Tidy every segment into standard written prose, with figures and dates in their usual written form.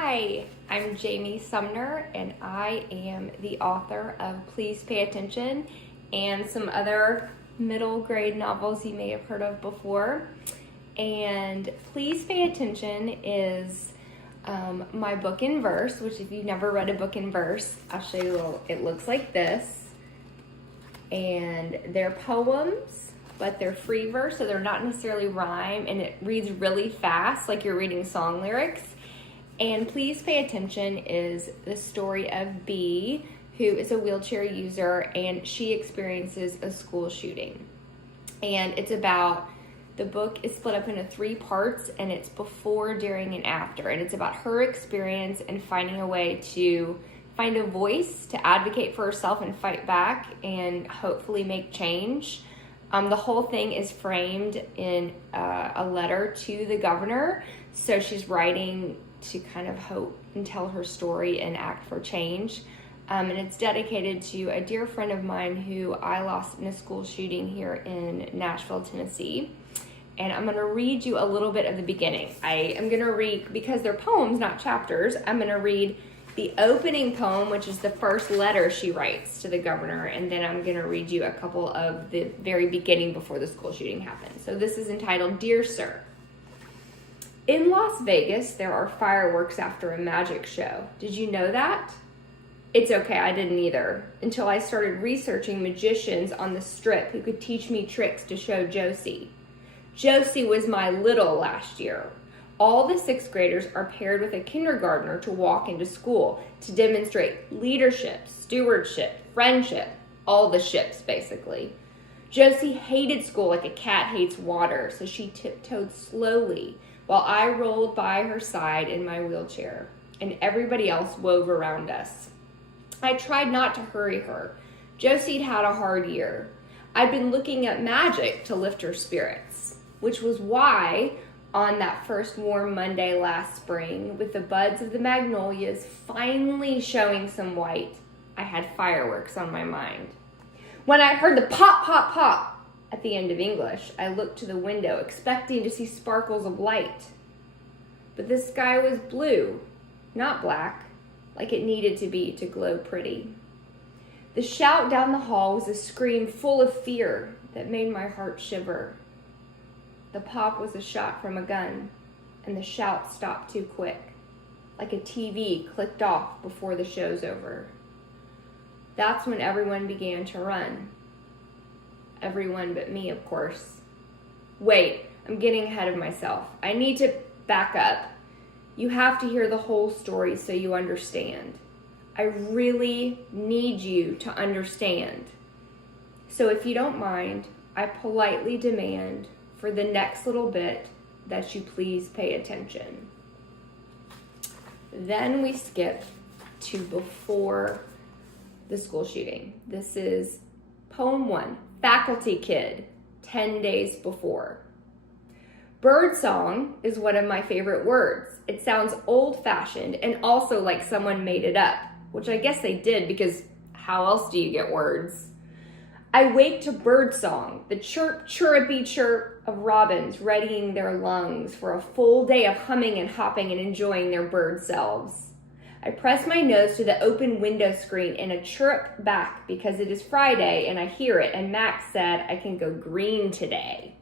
Hi, I'm Jamie Sumner, and I am the author of Please Pay Attention and some other middle grade novels you may have heard of before. And Please Pay Attention is my book in verse, which if you've never read a book in verse, I'll show you it looks like this. And they're poems, but they're free verse, so they're not necessarily rhyme, and it reads really fast, like you're reading song lyrics. And Please Pay Attention is the story of Bea, who is a wheelchair user, and she experiences a school shooting. And the book is split up into 3 parts, and it's before, during, and after. And it's about her experience and finding a way to find a voice to advocate for herself and fight back and hopefully make change. The whole thing is framed in a letter to the governor. So she's writing to kind of hope and tell her story and act for change. And it's dedicated to a dear friend of mine who I lost in a school shooting here in Nashville, Tennessee. And I'm going to read you a little bit of the beginning. I am going to read, because they're poems, not chapters, I'm going to read the opening poem, which is the first letter she writes to the governor, and then I'm going to read you a couple of the very beginning before the school shooting happened. So this is entitled, Dear Sir. In Las Vegas, there are fireworks after a magic show. Did you know that? It's okay, I didn't either, until I started researching magicians on the strip who could teach me tricks to show Josie. Josie was my little last year. All the 6th graders are paired with a kindergartner to walk into school to demonstrate leadership, stewardship, friendship, all the ships basically. Josie hated school like a cat hates water, so she tiptoed slowly while I rolled by her side in my wheelchair, and everybody else wove around us. I tried not to hurry her. Josie'd had a hard year. I'd been looking at magic to lift her spirits, which was why on that first warm Monday last spring, with the buds of the magnolias finally showing some white, I had fireworks on my mind. When I heard the pop, pop, pop at the end of English, I looked to the window, expecting to see sparkles of light. But the sky was blue, not black, like it needed to be to glow pretty. The shout down the hall was a scream full of fear that made my heart shiver. The pop was a shot from a gun, and the shout stopped too quick, like a TV clicked off before the show's over. That's when everyone began to run. Everyone but me, of course. Wait, I'm getting ahead of myself. I need to back up. You have to hear the whole story so you understand. I really need you to understand. So if you don't mind, I politely demand for the next little bit that you please pay attention. Then we skip to before the school shooting. This is poem 1, Faculty Kid, 10 days before. Birdsong is one of my favorite words. It sounds old-fashioned and also like someone made it up, which I guess they did, because how else do you get words? I wake to birdsong, the chirp, chirrupy chirp of robins readying their lungs for a full day of humming and hopping and enjoying their bird selves. I press my nose to the open window screen and a chirrup back because it is Friday and I hear it, and Max said I can go green today.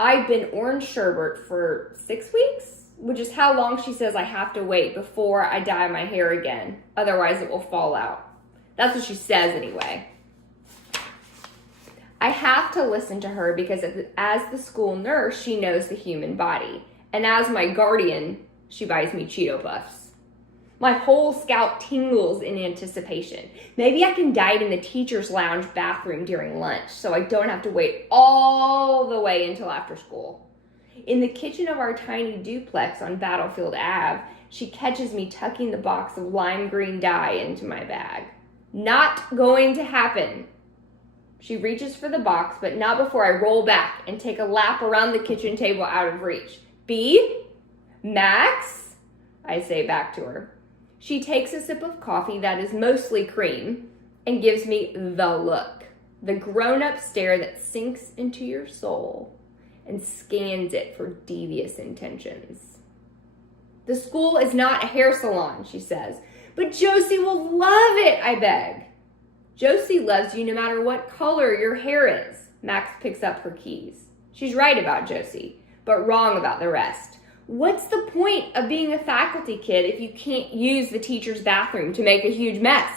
I've been orange sherbet for 6 weeks, which is how long she says I have to wait before I dye my hair again. Otherwise it will fall out. That's what she says anyway. I have to listen to her because as the school nurse, she knows the human body. And as my guardian, she buys me Cheeto Puffs. My whole scalp tingles in anticipation. Maybe I can dye it in the teacher's lounge bathroom during lunch so I don't have to wait all the way until after school. In the kitchen of our tiny duplex on Battlefield Ave, she catches me tucking the box of lime green dye into my bag. Not going to happen. She reaches for the box, but not before I roll back and take a lap around the kitchen table out of reach. Bea? Max? I say back to her. She takes a sip of coffee that is mostly cream and gives me the look, the grown-up stare that sinks into your soul and scans it for devious intentions. The school is not a hair salon, she says. But Josie will love it, I beg. Josie loves you no matter what color your hair is. Max picks up her keys. She's right about Josie, but wrong about the rest. What's the point of being a faculty kid if you can't use the teacher's bathroom to make a huge mess?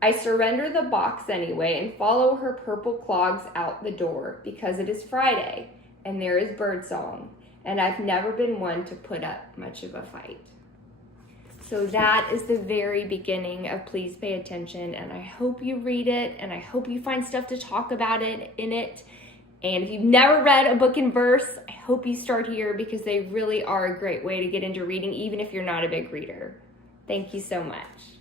I surrender the box anyway and follow her purple clogs out the door because it is Friday and there is birdsong, and I've never been one to put up much of a fight. So that is the very beginning of Please Pay Attention, and I hope you read it, and I hope you find stuff to talk about it in it. And if you've never read a book in verse, I hope you start here because they really are a great way to get into reading, even if you're not a big reader. Thank you so much.